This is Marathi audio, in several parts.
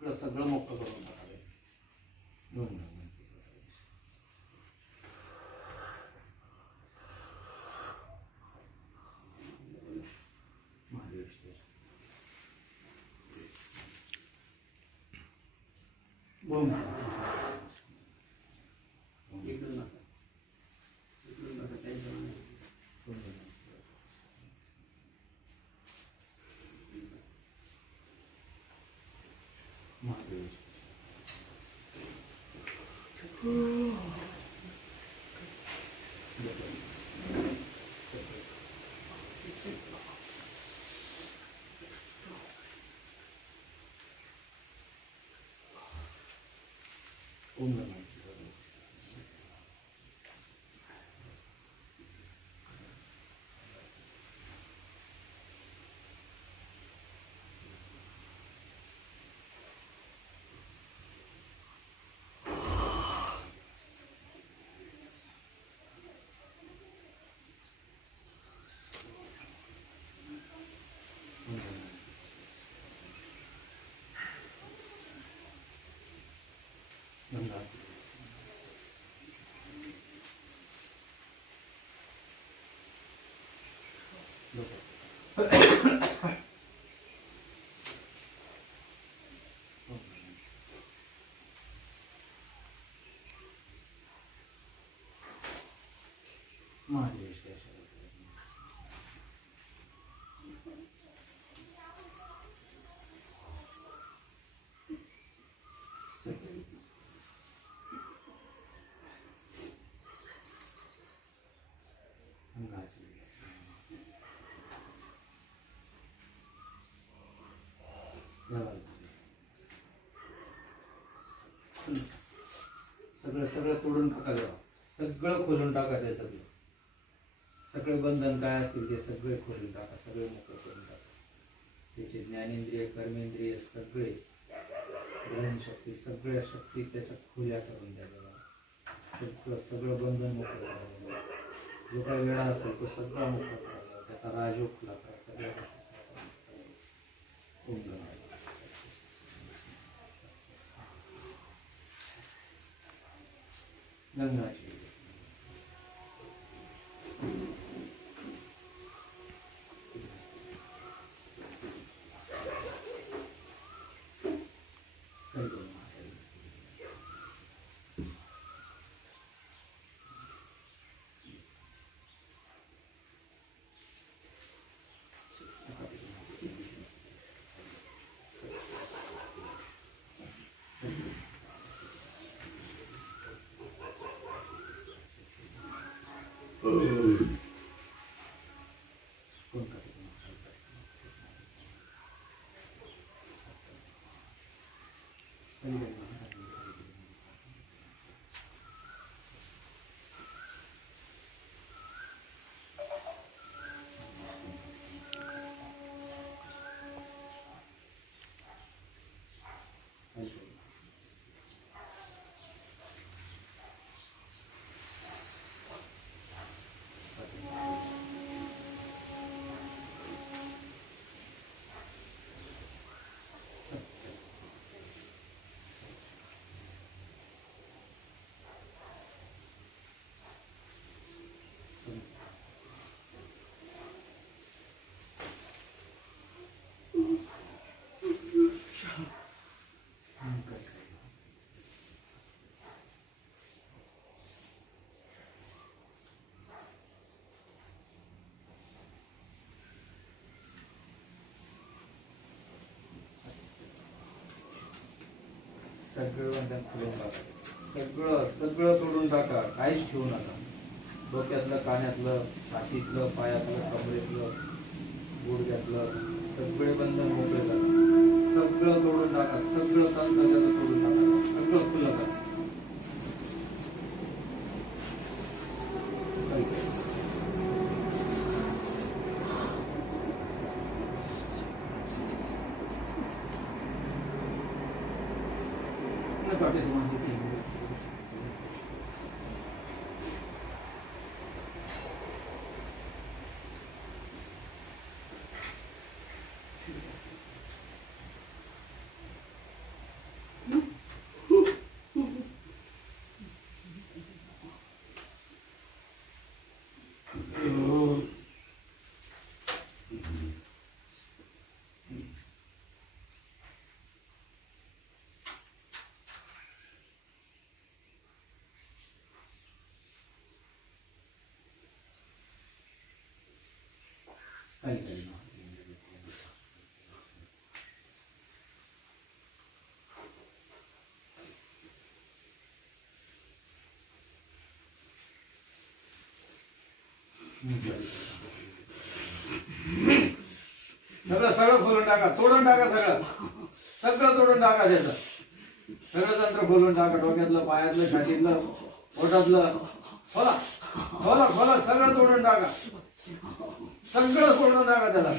इकडं सगळं मोकळं करून टाकावे. सगळं सगळं तोडून टाका, सगळं खोलून टाका. ते सगळे बंधन काय असतील ते सगळे खोलून टाका, सगळे मोकळे करून टाका. त्याचे ज्ञानेंद्रिय, कर्मेंद्रिय सगळे, ग्रहणशक्ती सगळ्या शक्ती त्याच्या खुल्या करून द्यायला. सगळं बंधन मोकळं करायला. जो काही वेळा असेल तो सगळा मोकळा करायला. त्याचा राजयोग खुला करा. सगळ्या गोष्टी गंगाची सगळं बंधन खोलून टाका. सगळं सगळं तोडून टाका. काहीच ठेवू नका. डोक्यातलं, कानातलं, छातीतलं, पायातलं, कमरेतलं, गुडघ्यातलं सगळे बंधन मोकळे करा. सगळं तोडून टाका. सगळं तंत्र तोडून टाका. सगळं खुलं करा. खाली खाली सगळं सगळं खोलून टाका, तोडून टाका, सगळं सगळं तोडून टाका. त्याचं सगळं तंत्र खोलून टाका. डोक्यातलं, पायातलं, छातीतलं, पोटातलं खोला खोला खोला, सगळं तोडून टाका, सगळं तोडून टाका. त्याला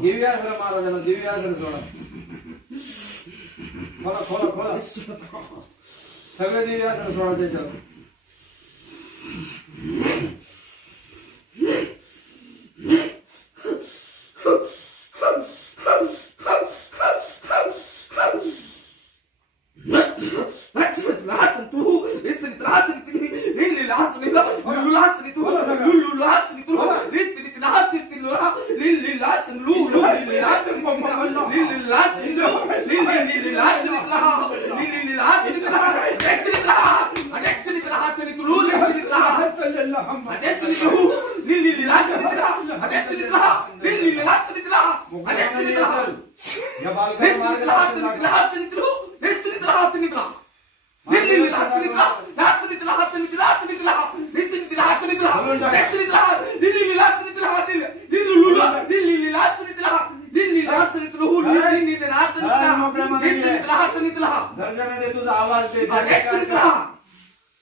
दिव्यास्त्र मारा, त्याला दिव्यास्त्र सोडा. खोला खोला खोला, सगळे दिव्यास्त्र सोडा त्याच्यावर.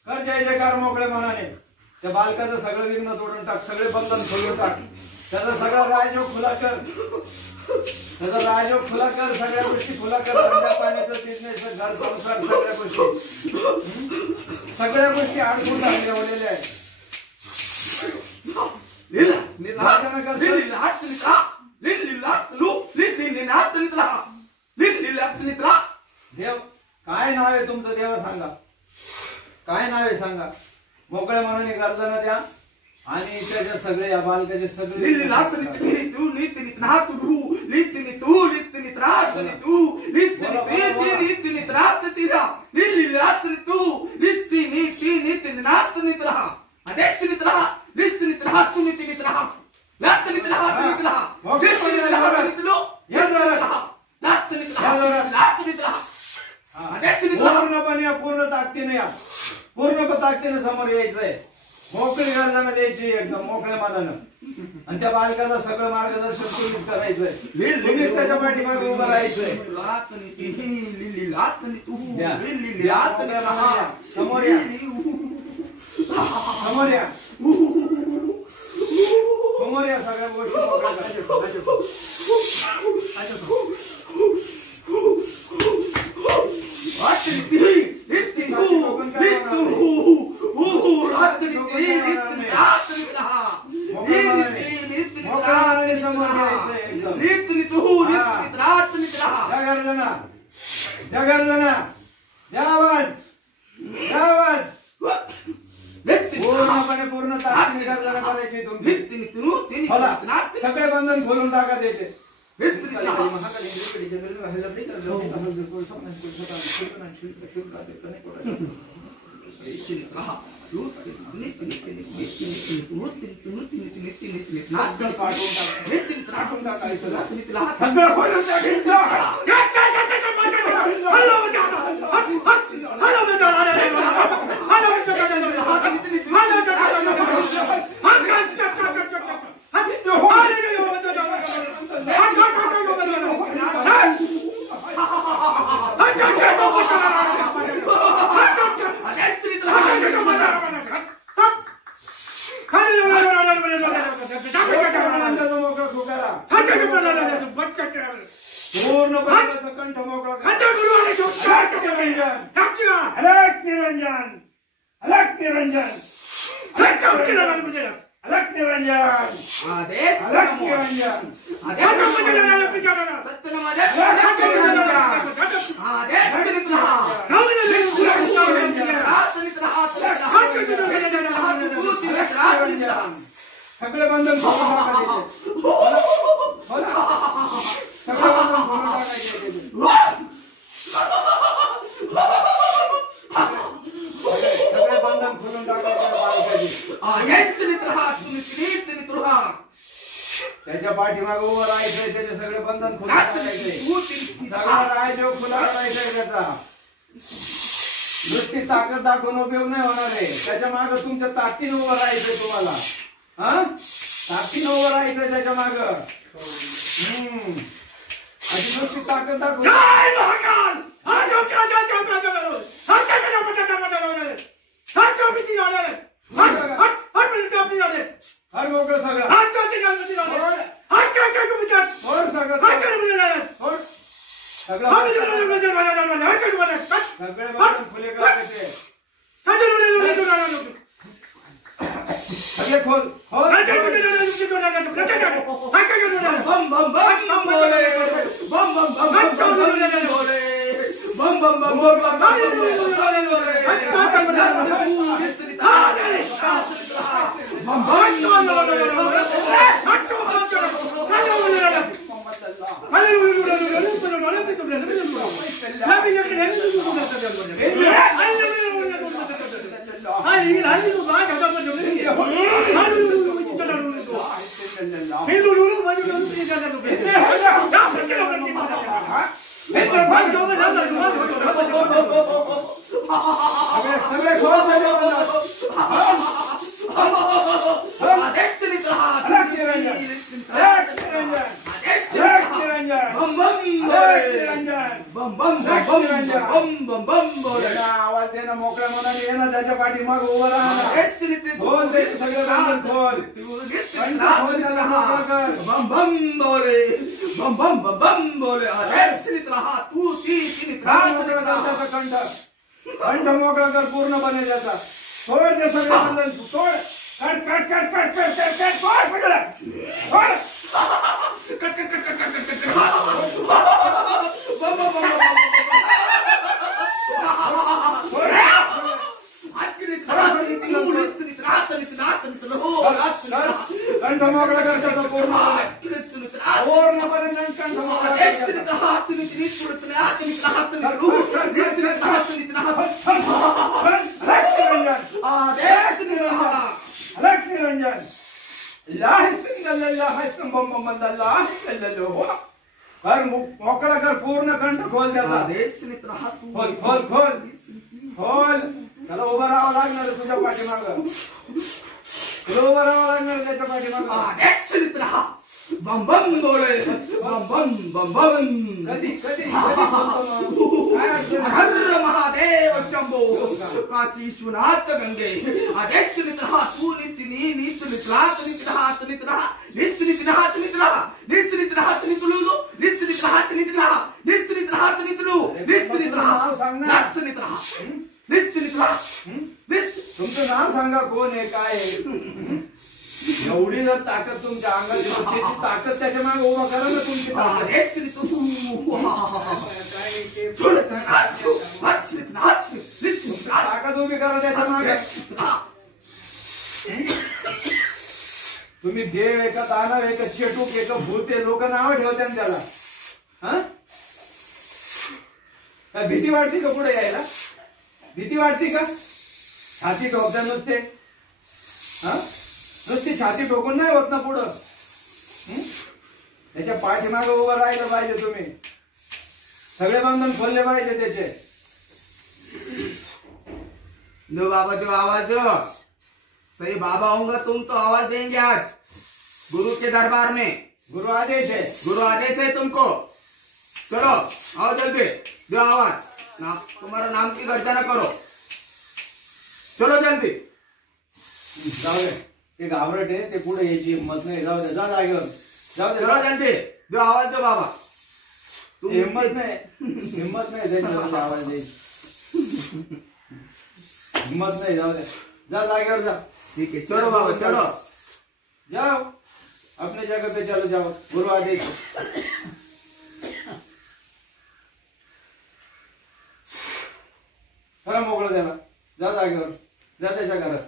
कर जय जयकार मोकळे मनाने. त्या बालकाचं सगळं विघ्न तोडून टाक, सगळे बंधन खोलून टाक. त्याचा सगळा राजयोग खुला कर, त्याचा राजयोग खुला कर, सगळ्या गोष्टी खुला कर. धंदा पाण्याचं बिझनेस, घर संसार, सगळ्या गोष्टी अडकून ठेवलेल्या आहेत. देव काय नाव आहे तुमचं? देव सांगा, काय नाव आहे सांगा. मोकळ्या मनाने गर्जना द्या आणि त्याच्या सगळे या बालकाचे सगळे पूर्णपणे पूर्ण ताकदीने या, पूर्ण ताकदीने समोर यायचंय. मोकळी गर्जना द्यायची एकदम मोकळ्या मनानं. आणि त्या बालकाला सगळं मार्गदर्शन तुम्हीच करायचंय, तुम्हीच त्याच्या पाठीमागे उभं राहायचंय. समोर या, समोर या, समोर या. सगळ्या गोष्टी मोकळ्या पूर्णपणे पूर्ण ताकदीने गर्जना करायची तुमची. सगळे बंधन खोलून टाका त्याचे. पूर्ण कंठ मोकळा. अलग निरंजन, अलग निरंजन, अलग निरंजन, अलग निरंजन, अलग निरंजन. सगळे बंधन खोलून टाकायचे. बंधन खोलून टाकायचंय. सगळा राजयोग खुला करायचंय त्याचा. नुसती ताकद दाखवून उपयोग नाही होणार आहे. त्याच्या मागे तुमच्या ताकदीने उभं राहायचंय तुम्हाला. हा, ताकदीने उभं राहायचंय त्याच्या माग. अशी नुसती ताकद दाखवून. हर मोकळं सगळं खुले करायचे. सगळे खोल खोल. बम बम बम बोले बम बम बम बोले बम बम बम आवाज देणं मोकळ्या मनाने येणं त्याच्या पाठीमाग उभं राहणं. खोल दे सगळं बंधन खोल. बम बम बोले बम बम बम बम बोले. तू ती कंठ कंठ मोकळा कर पूर्णपणे त्याचा. सोड ते सगळे बंधन सोड. Cut cut cut cut cut cut cut सोड सगळं सोड. Cut cut cut cut cut cut cut. बम बम बम कंठ मोकळा करतो पूर्णपणे कंठ मोकळा मोकळा कर पूर्ण कंठ खोल त्याचा. खोल खोल खोल खोल. त्याला उभं राहावं लागणार तुझ्या पाठीमाग. तुला उभं राहावं लागणार त्याच्या पाठीमाग. बम बम बोले बम बम बम बम. कधी कधी हर महादेव शंभो काशी विश्वनाथ गंगे. आदेश नित रहा तू नितनी नित नितलात नित रहा नित रहा नित नित रहा नित रहा नित नित रहा नित लू नित नित रहा नित रहा नित नित रहा नित लू नित नित रहा नस नित रहा नित नित रहा. तुमचं नाव सांगा कोण आहे काय आहे. एवढी जर ताकद तुमच्या अंगात त्याची ताकद त्याच्या मागे उभा करा ना तुमची ताकद उभी करा त्याच्या मागे. तुम्ही देव एका दानव एक चेटूक एक भूत आहे. लोक नाव ठेवतात त्याला. हा, भीती वाटते का पुढे यायला. भीती वाटते का. छाती ठोकता नुसते. हा, नुसती छाती ठोकून नाही होत ना पुढं. त्याच्या पाठीमागे उभं राहिलं पाहिजे तुम्ही. सगळे बंधन खोलले पाहिजे त्याचे. दो बाबा जो आवाज दो. सही बाबा होऊंगा तुम तो आवाज देंगे आज गुरु के दरबार में. गुरु आदेश है. गुरु आदेश है तुमको. चलो आओ जल्दी दो आवाज. ना तुम्हारा नाम की गर्जना करो. चलो जल्दी. जाऊ दे ते घाबरट आहे. ते पुढे यायची हिंमत नाही. जाऊ दे जा जागेवर. जाऊ दे चलो जल्दी दो आवाज दो बाबा. हिम्मत नाही. हिम्मत नाही त्याची आवाज द्यायची. हिम्मत नाही. जाऊ दे जा जागेवर जा. ठीक है चलो बाबा चलो जाओ अपने जगह पे चलो जाओ. गुरु आदेश. खरं मोकळं त्याला. जा जागेवर जा त्याच्या घरात.